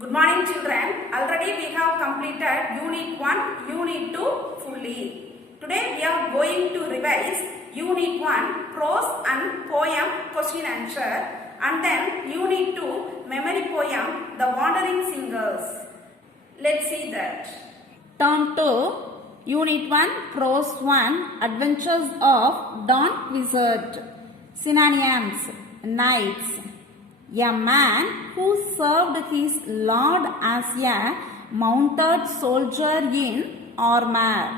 Good morning children. Already we have completed Unit 1, Unit 2 fully. Today we are going to revise Unit 1 Prose and Poem Question Answer and then Unit 2 Memory Poem The Wandering Singers. Let's see that. Turn to Unit 1 Prose 1 Adventures of Don Wizard. Synonyms: Knights. A man who served his lord as a mounted soldier in armor.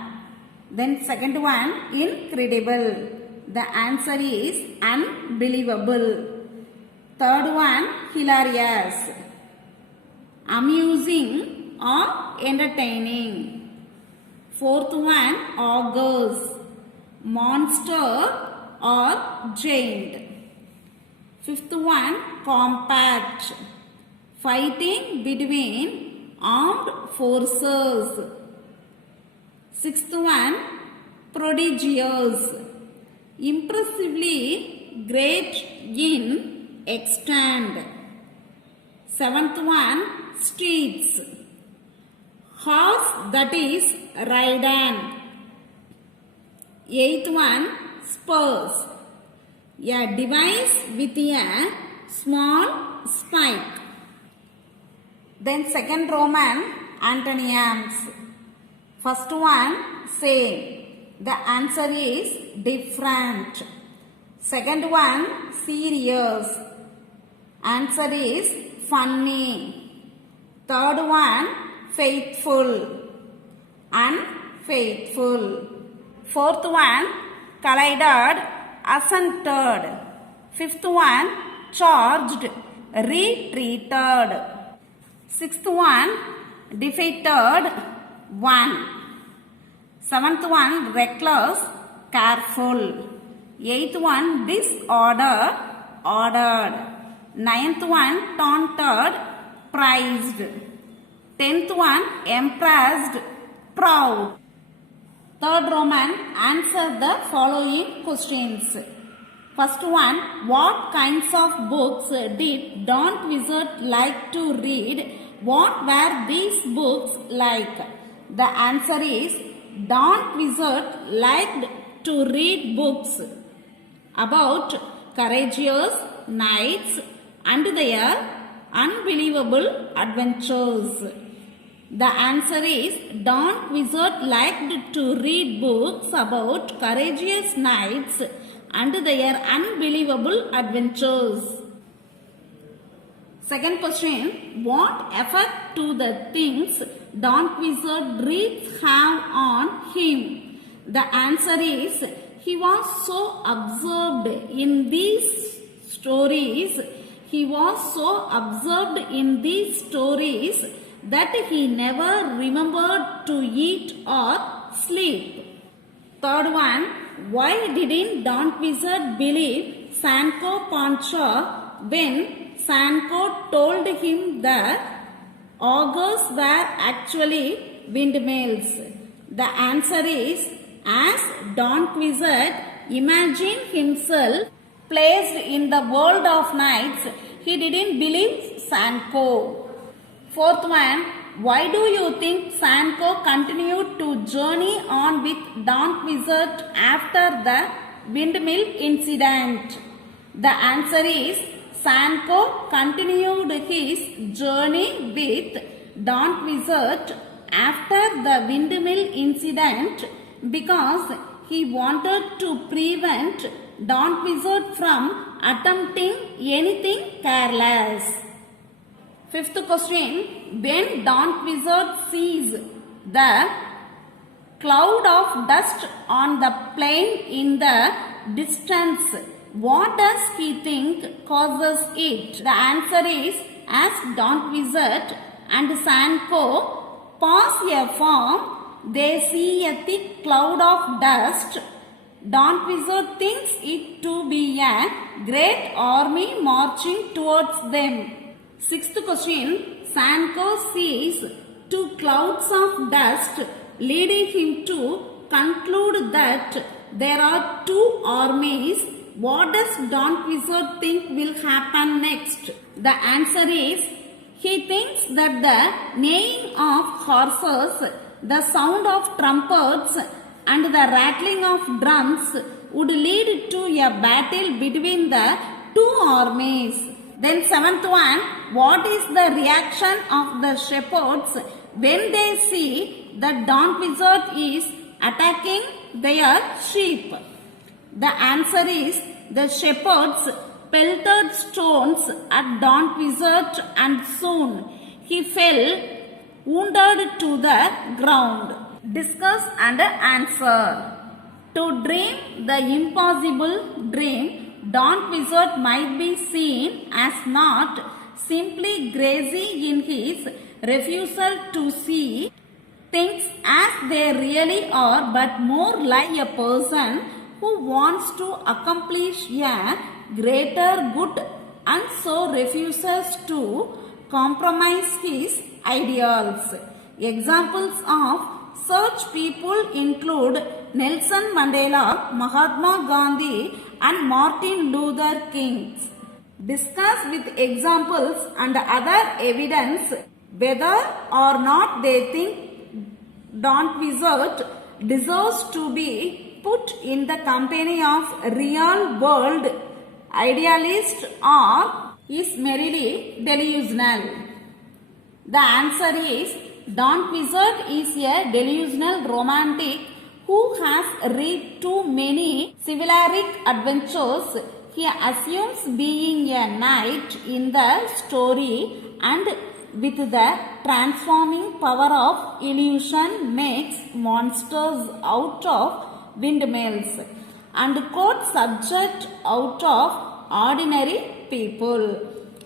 Then second one, incredible. The answer is unbelievable. Third one, hilarious. Amusing or entertaining. Fourth one, augurs. Monster or giant. Fifth one, compact. Fighting between armed forces. Sixth one, prodigious. Impressively great in extent. Seventh one, streets. Horse that is ridden. Eighth one, spurs. A device with a small spike. Then second Roman, antonyms. First one, same. The answer is different. Second one, serious. Answer is funny. Third one, faithful. Unfaithful. Fourth one, collided. Assented. Fifth one, charged, retreated. Sixth one, defeated, won. Seventh one, reckless, careful. Eighth one, disorder, ordered. Ninth one, taunted, prized. Tenth one, impressed, proud. Third Roman, answer the following questions. First one, what kinds of books did Don Wizard like to read? What were these books like? The answer is, Don Wizard liked to read books about courageous knights and their unbelievable adventures. The answer is, Don Wizard liked to read books about courageous knights and their unbelievable adventures. Second question, what effect do the things Don Wizard reads have on him? The answer is, he was so absorbed in these stories. That he never remembered to eat or sleep. Third one, why didn't Don Wizard believe Sancho Panza when Sancho told him that augurs were actually windmills? The answer is, as Don Wizard imagined himself placed in the world of knights, he didn't believe Sancho. Fourth one, why do you think Sancho continued to journey on with Don Wizard after the windmill incident? The answer is, Sancho continued his journey with Don Wizard after the windmill incident because he wanted to prevent Don Wizard from attempting anything careless. Fifth question, when Don Wizard sees the cloud of dust on the plain in the distance, what does he think causes it? The answer is, as Don Wizard and Sancho pass a farm, they see a thick cloud of dust. Don Wizard thinks it to be a great army marching towards them. Sixth question, Sancho sees two clouds of dust leading him to conclude that there are two armies. What does Don Wizard think will happen next? The answer is, He thinks that the neighing of horses, the sound of trumpets, and the rattling of drums would lead to a battle between the two armies. Then seventh one, what is the reaction of the shepherds when they see that Don Quixote is attacking their sheep? The answer is the shepherds pelted stones at Don Quixote and soon he fell wounded to the ground. Discuss and answer. To dream the impossible dream, Don Quixote might be seen as not simply crazy in his refusal to see things as they really are, but more like a person who wants to accomplish a greater good and so refuses to compromise his ideals. Examples of such people include Nelson Mandela, Mahatma Gandhi, and Martin Luther King. Discuss with examples and other evidence whether or not they think Don Quixote deserves to be put in the company of real world idealist or is merely delusional. The answer is Don Quixote is a delusional romantic who has read too many chivalric adventures. He assumes being a knight in the story and with the transforming power of illusion makes monsters out of windmills and quote subject out of ordinary people.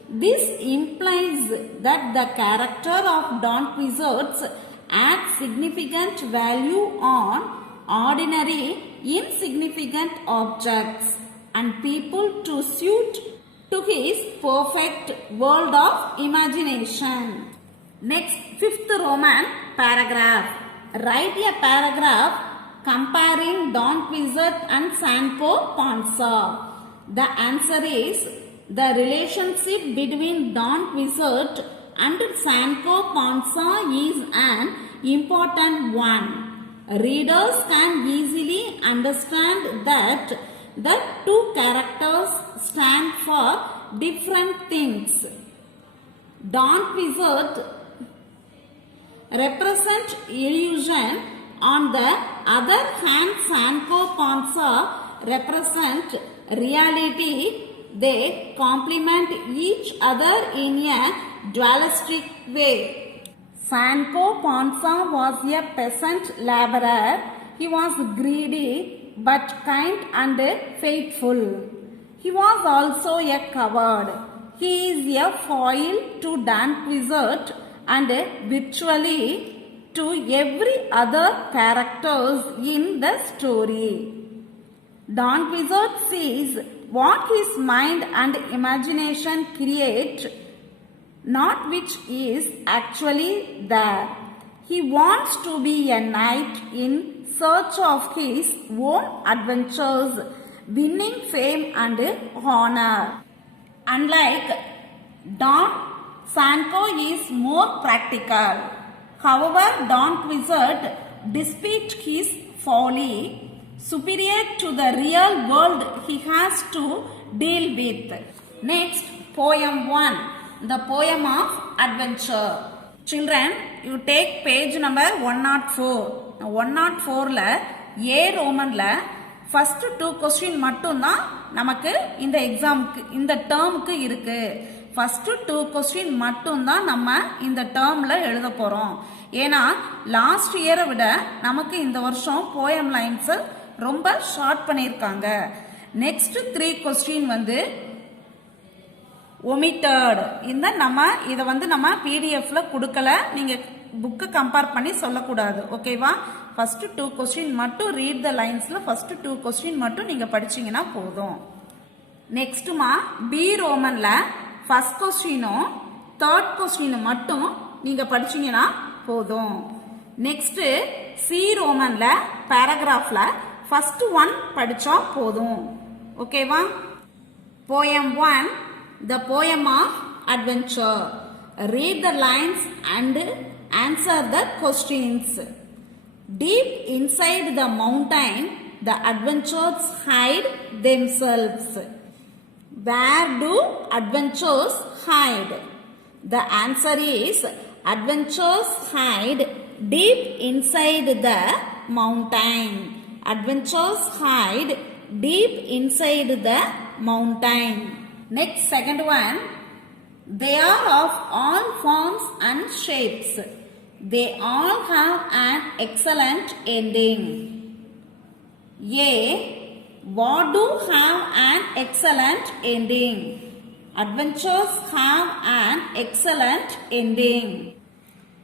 This implies that the character of Don Quixote adds significant value on ordinary insignificant objects and people to suit to his perfect world of imagination. Next, fifth Roman paragraph. Write a paragraph comparing Don Quixote and Sancho Panza. The answer is the relationship between Don Quixote and Sancho Panza is an important one. Readers can easily understand that the two characters stand for different things. Don Quixote represents illusion. On the other hand, Sancho Panza represents reality. They complement each other in a dualistic way. Sancho Panza was a peasant laborer. He was greedy but kind and faithful. He was also a coward. He is a foil to Don Quixote and virtually to every other characters in the story. Don Quixote sees what his mind and imagination create, not which is actually there. He wants to be a knight in search of his own adventures, winning fame and honor. Unlike Don, Sancho is more practical. However, Don Quixote, despite his folly, superior to the real world he has to deal with. Next, poem 1, the poem of adventure. Children, you take page number 104. 104ல A ரோமன்ல first 2 question மட்டும் தான் நமக்கு இந்த எக்ஸாமுக்கு இந்த டேர்முக்கு இருக்கு. first 2 question மட்டும் தான் நம்ம இந்த டேர்ம்ல எழுத போறோம். ஏன்னா லாஸ்ட் இயரை விட நமக்கு இந்த வருஷம் போயம் லைன்ஸ் ரொம்ப ஷார்ட் பண்ணியிருக்காங்க. நெக்ஸ்ட் 3 கொஸ்டின் வந்து ஒமிட்டட். இந்த நம்ம இதை வந்து நம்ம பிடிஎஃப்ல கொடுக்கல, நீங்க புக்கை கம்பேர் பண்ணி சொல்லக்கூடாது. ஓகேவா? ஃபர்ஸ்ட் 2 கொஸ்டின் மட்டும் ரீட் த லைன்ஸ்ல ஃபர்ஸ்ட் 2 கொஸ்டின் மட்டும் நீங்க படிச்சீங்கன்னா போதும். நெக்ஸ்ட்மா பி ரோமன்ல ஃபர்ஸ்ட் கொஸ்டினும் தேர்ட் கொஸ்டினும் மட்டும் நீங்க படிச்சீங்கன்னா போதும். நெக்ஸ்ட் சி ரோமன்ல பேராகிராஃப்ல ஃபர்ஸ்ட் 1 படிச்சா போதும். ஓகேவா? Poem 1, the poem of adventure. Read the lines and answer the questions. Deep inside the mountain, the adventurers hide themselves. Where do adventurers hide? The answer is adventurers hide deep inside the mountain. Adventurers hide deep inside the mountain. Next, second one. They are of all forms and shapes. They all have an excellent ending. A. What do have an excellent ending? Adventures have an excellent ending.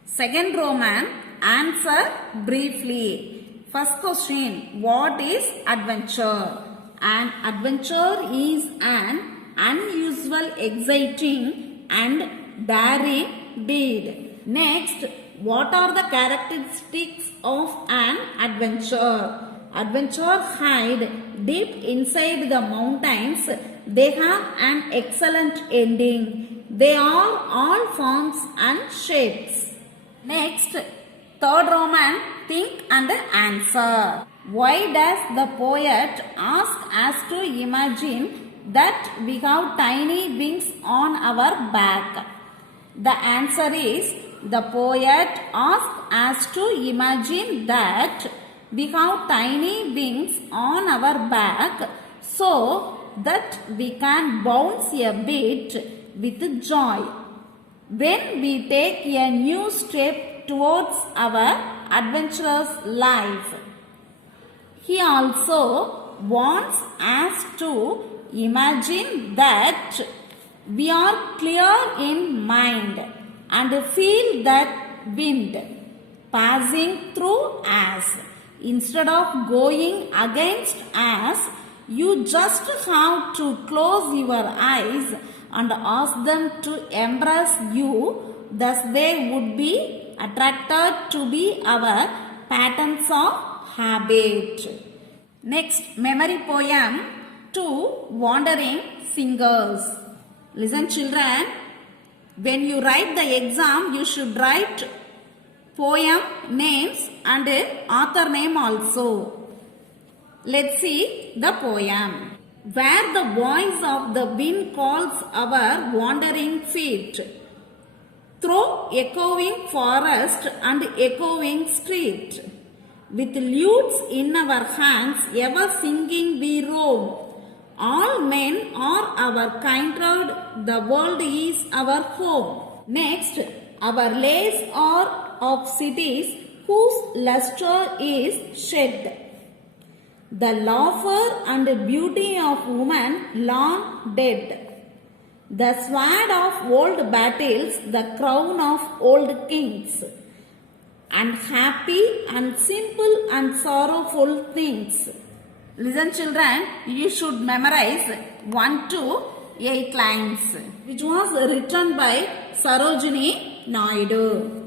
Second Roman, answer briefly. First question, what is adventure? An adventure is an unusual, exciting and daring deed. Next, what are the characteristics of an adventure? Adventurers hide deep inside the mountains. They have an excellent ending. They are all forms and shapes. Next, third Roman, think and answer. Why does the poet ask us to imagine that we have tiny wings on our back? The answer is the poet asks us to imagine that we have tiny wings on our back so that we can bounce a bit with joy when we take a new step towards our adventurous life. He also wants us to imagine that we are clear in mind and feel that wind passing through us. Instead of going against us, you just have to close your eyes and ask them to embrace you. Thus they would be attracted to be our patterns of habit. Next, memory poem to wandering singers. Listen children, when you write the exam, you should write poem names and author name also. Let's see the poem. Where the voice of the wind calls our wandering feet, through echoing forest and echoing street, with lutes in our hands, ever singing we roam. All men are our kindred, the world is our home. Next, our lays are of cities whose luster is shed. The laughter and beauty of woman long dead. The sword of old battles, the crown of old kings. And happy and simple and sorrowful things. Listen children, you should memorize 1 to 8 lines, which was written by Sarojini Naidu.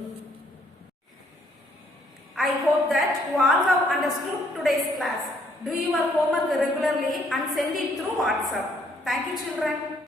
I hope that you all have understood today's class. Do your homework regularly and send it through WhatsApp. Thank you children.